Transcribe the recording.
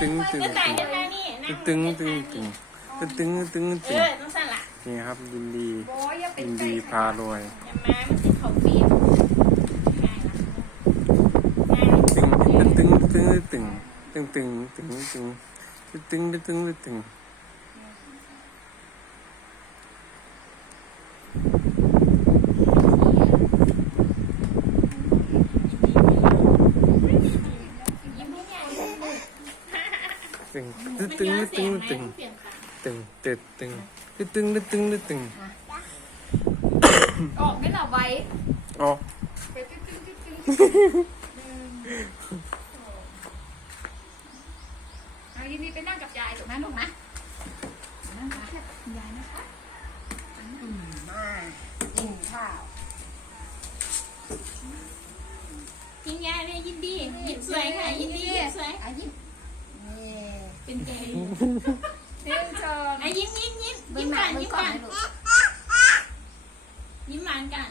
ตึงตึงตึงกันแค่นี้นั่งตึงตึงตึงตึงตึงตึงเอตึงอต้องสั่นละนี่ครับยินดีโอ้ยอย่าไปยินดีพารวยอย่ามามันสิเขาเปียกง่ายละตึงตึงตึงตึงตึงตึงตึงตึงตึงตึงตึงตึงตึง ยิ้มให้ยาย ตึงตึงตึงตึงตึงเปลี่ยนปากตึงตึงตึงตึงตึงตึงตึงออกไม่หลับไว้อ๋อไปตึ๊ดตึ๊ดตึ๊ดตึ๊ดเอายินดีไปนั่งกับยายตรงนั้นลงนะนั่งกับยายนะคะอืมมากินข้าวยิ้มยายเลยยินดียิ้มสวยค่ะยินดียิ้มสวยอะยิ้ม เป็นใจเล่นจอมไอ้ยิ้มยิ้มยิ้มยิ้มกันยิ้มกันยิ้มหวานกัน